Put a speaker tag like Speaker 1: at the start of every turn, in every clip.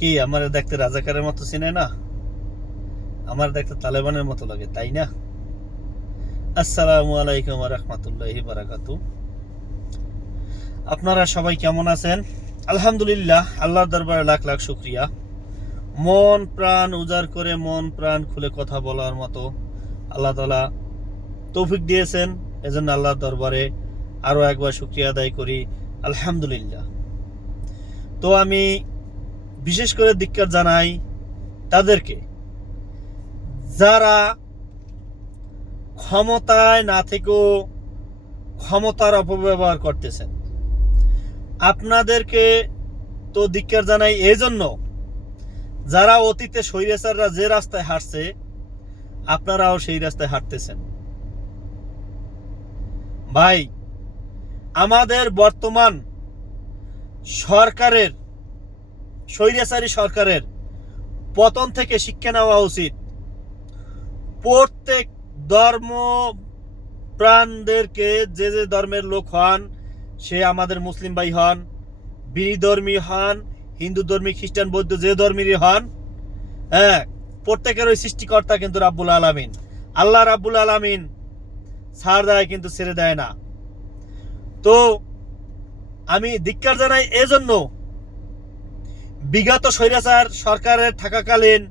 Speaker 1: কি আমার দেখতে রাজাকারের মতো চিনে না? আমার দেখতে তালেবানের মতো লাগে, তাই না? আসসালামু আলাইকুম রহমতুল্লাহ বারাকাতু। আপনারা সবাই কেমন আছেন? আলহামদুলিল্লাহ, আল্লাহর দরবারে লাখ লাখ শুক্রিয়া। মন প্রাণ উজাড় করে মন প্রাণ খুলে কথা বলার মতো আল্লাহ তালা তৌফিক দিয়েছেন। এজন্য আল্লাহর দরবারে আরও একবার শুক্রিয়া আদায় করি। আলহামদুলিল্লাহ। তো আমি বিশেষ করে ধিক্কার জানাই তাদেরকে। যারা ক্ষমতায় না থেকেও ক্ষমতার অপব্যবহার করতেছেন। আপনাদেরকে তো ধিক্কার জানাই এই জন্য যারা অতীতে স্বৈরাচাররা যে রাস্তায় হাঁটছে, আপনারাও সেই রাস্তায় হাঁটতেছেন। ভাই, আমাদের বর্তমান সরকারের স্বৈরাচারী সরকারের পতন থেকে শিক্ষা নেওয়া উচিত। প্রত্যেক ধর্ম প্রাণদেরকে যে যে ধর্মের লোক হন, সে আমাদের মুসলিম ভাই হন বিধর্মী হন, হিন্দু ধর্মী, খ্রিস্টান, বৌদ্ধ যে ধর্মেরই হন হ্যাঁ প্রত্যেকের ওই সৃষ্টিকর্তা কিন্তু রাব্বুল আলামিন। আল্লাহ রাব্বুল আলামিন ছাড় দেয় কিন্তু ছেড়ে দেয় না। তো আমি ধিক্কার জানাই এজন্য বিগত স্বৈরাচার সরকারের থাকাকালীন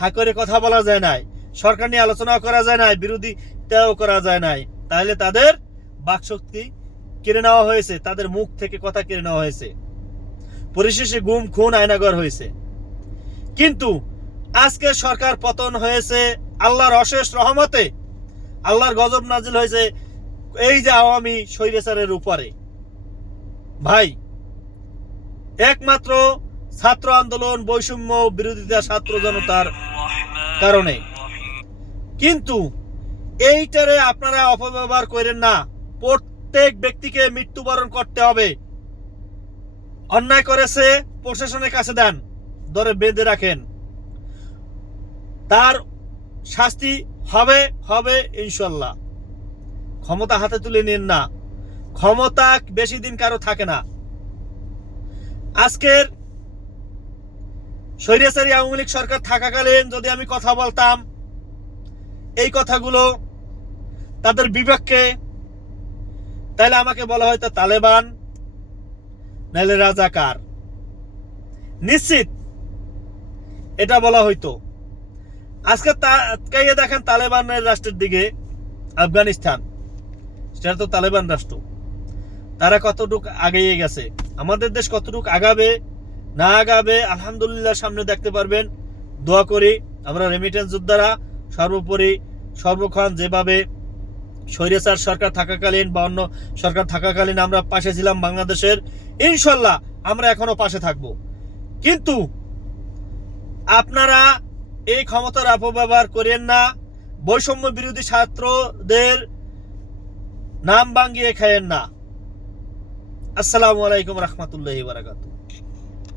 Speaker 1: হা করে কথা বলা যায় নাই, সরকার নিয়ে আলোচনাও করা যায় নাই, বিরোধিতাও করা যায় নাই। তাহলে তাদের বাকশক্তি কেড়ে নেওয়া হয়েছে, তাদের মুখ থেকে কথা কেড়ে নেওয়া হয়েছে। পরিশেষে গুম, খুন আয়নাগর হয়েছে। কিন্তু আজকে সরকার পতন হয়েছে আল্লাহর অশেষ রহমতে, আল্লাহর গজব নাজিল হয়েছে এই যে আওয়ামী স্বৈরাচারের উপরে। ভাই, একমাত্র ছাত্র আন্দোলন, বৈষম্য বিরোধিতা ছাত্র জনতার কারণে। কিন্তু এইটারে আপনারা অপব্যবহার করেন না। প্রত্যেক ব্যক্তিকে মৃত্যুবরণ করতে হবে। অন্যায় করেছে, প্রশাসনের কাছে দেন, ধরে বেঁধে রাখেন। তার শাস্তি হবে হবে ইনশাল্লাহ। ক্ষমতা হাতে তুলে নিন না। ক্ষমতা বেশি দিন কারও থাকে না। আজকের স্বৈরাচারী আওয়ামী লীগ সরকার থাকাকালীন যদি আমি কথা বলতাম, এই কথাগুলো তাদের বিপক্ষে তাহলে আমাকে বলা হয়তো তালেবান নাহলে রাজাকার। নিশ্চিত এটা বলা হইতো। আজকে তাকাইয়ে দেখেন তালেবানের রাষ্ট্রের দিকে, আফগানিস্তান, সেটা তো তালেবান রাষ্ট্র। তারা কতটুক আগিয়ে গেছে? আমাদের দেশ কতটুক আগাবে? না আগাবে আলহামদুলিল্লাহ, সামনে দেখতে পারবেন। দোয়া করি আমরা রেমিটেন্স যোদ্ধারা, সর্বোপরি সর্বক্ষণ যেভাবে স্বৈরাচার সরকার থাকাকালীন বা অন্য সরকার থাকাকালীন আমরা পাশে ছিলাম বাংলাদেশের, ইনশাল্লাহ আমরা এখনও পাশে থাকব। কিন্তু আপনারা এই ক্ষমতার অপব্যবহার করেন না, বৈষম্য বিরোধী ছাত্রদের নাম ভাঙ্গিয়ে খায়েন না। আসসালামু আলাইকুম রহমতুল্লাহ বারাকাতু